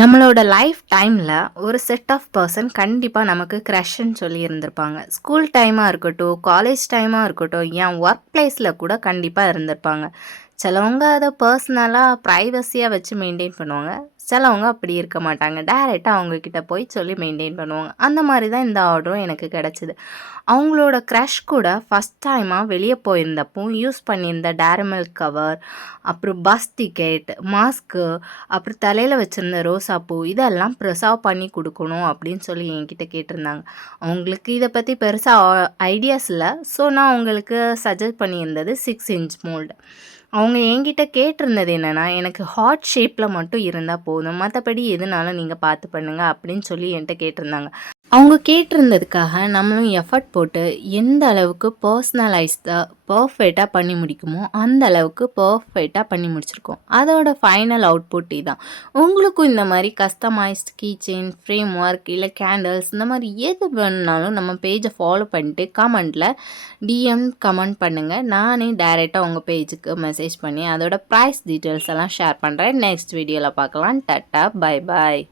நம்மளோட லைஃப் டைமில் ஒரு செட் ஆஃப் பர்சன் கண்டிப்பாக நமக்கு க்ரஷ்ன்னு சொல்லி இருந்திருப்பாங்க. ஸ்கூல் டைமாக இருக்கட்டும், காலேஜ் டைமாக இருக்கட்டும், ஏன் ஒர்க் பிளேஸில் கூட கண்டிப்பாக இருந்திருப்பாங்க. சிலவங்க அதை பர்சனலாக ப்ரைவசியாக வச்சு மெயின்டைன் பண்ணுவாங்க. சிலவங்க அப்படி இருக்க மாட்டாங்க. டைரெக்டாக அவங்கக்கிட்ட போய் சொல்லி மெயின்டைன் பண்ணுவாங்க. அந்த மாதிரி தான் இந்த ஆர்டரும் எனக்கு கிடச்சிது. அவங்களோட க்ரஷ் கூட ஃபஸ்ட் டைமாக வெளியே போயிருந்தப்போ யூஸ் பண்ணியிருந்த டேரி மில்க் கவர், அப்புறம் பஸ் டிக்கெட், மாஸ்க்கு, அப்புறம் தலையில் வச்சுருந்த ரோசாப்பூ இதெல்லாம் ப்ரிசர்வ் பண்ணி கொடுக்கணும் அப்படின்னு சொல்லி என்கிட்ட கேட்டிருந்தாங்க. அவங்களுக்கு இதை பற்றி பெருசாக ஐடியாஸ் இல்லை. ஸோ நான் அவங்களுக்கு சஜஸ்ட் பண்ணியிருந்தது 6 இன்ச் மோல்டு. அவங்க என்கிட்ட கேட்டிருந்தது என்னென்னா, எனக்கு ஹார்ட் ஷேப்பில் மட்டும் இருந்தால் போதும், மற்றபடி எதுனாலும் நீங்கள் பார்த்து பண்ணுங்க அப்படின்னு சொல்லி என்கிட்ட கேட்டிருந்தாங்க. அவங்க கேட்டிருந்ததுக்காக நம்மளும் எஃபர்ட் போட்டு எந்த அளவுக்கு பர்சனலைஸ்டாக பர்ஃபெக்டாக பண்ணி முடிக்குமோ அந்த அளவுக்கு பர்ஃபெக்டாக பண்ணி முடிச்சிருக்கோம். அதோட ஃபைனல் அவுட்புட் இதான். உங்களுக்கும் இந்த மாதிரி customised key chain, frame work candles இந்த மாதிரி எது வேணுனாலும் நம்ம பேஜை ஃபாலோ பண்ணிட்டு கமெண்டில் கமெண்ட் பண்ணுங்கள். நானே டைரெக்டாக உங்கள் பேஜுக்கு மெசேஜ் பண்ணி அதோட ப்ரைஸ் டீட்டெயில்ஸ் எல்லாம் ஷேர் பண்ணுறேன். நெக்ஸ்ட் வீடியோவில் பார்க்கலாம். Tata, bye bye.